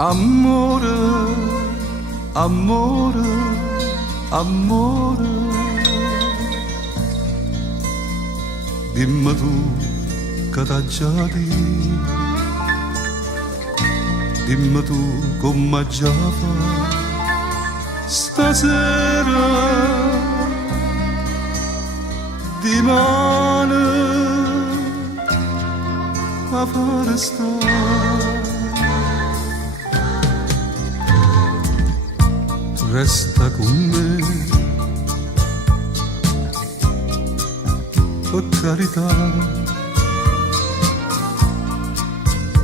Amore, amore, amore, dimmi tu che t'ha già detto, dimmi tu come già fa stasera, dimane a fare stare. Resta con me, per carità,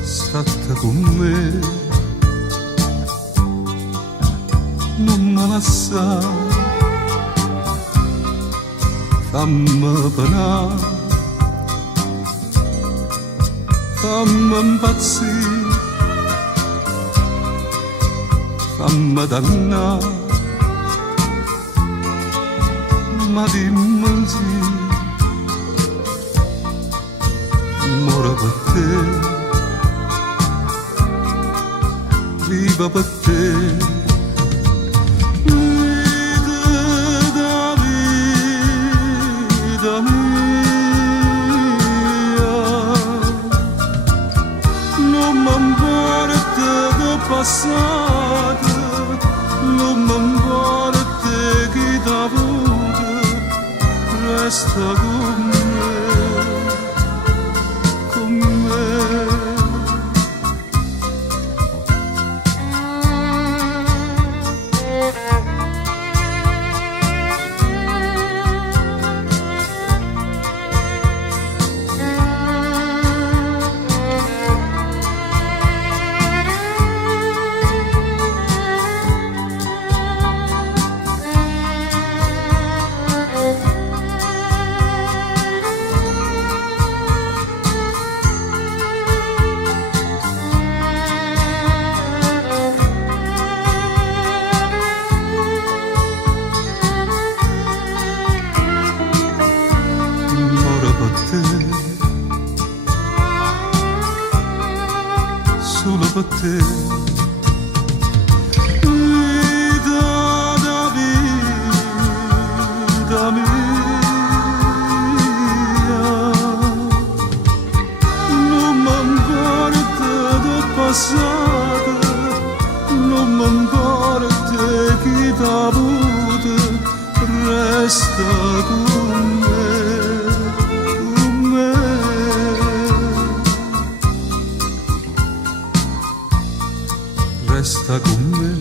state con me, non me lasciare, fammi penare, fammi impazzire, fammi dannare, ma dimmi sì, muore per te, viva per te, vita da vita mia, non mi importa del passato, non mi importa chi t'ha avuto, resta con me, con me. Solo per te, vita da vita mia, non mi importa del passato, non mi importa chi t'ha avuto, resta con me. Resta con me,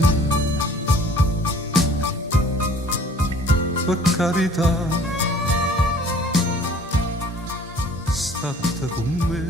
per carità, state con me.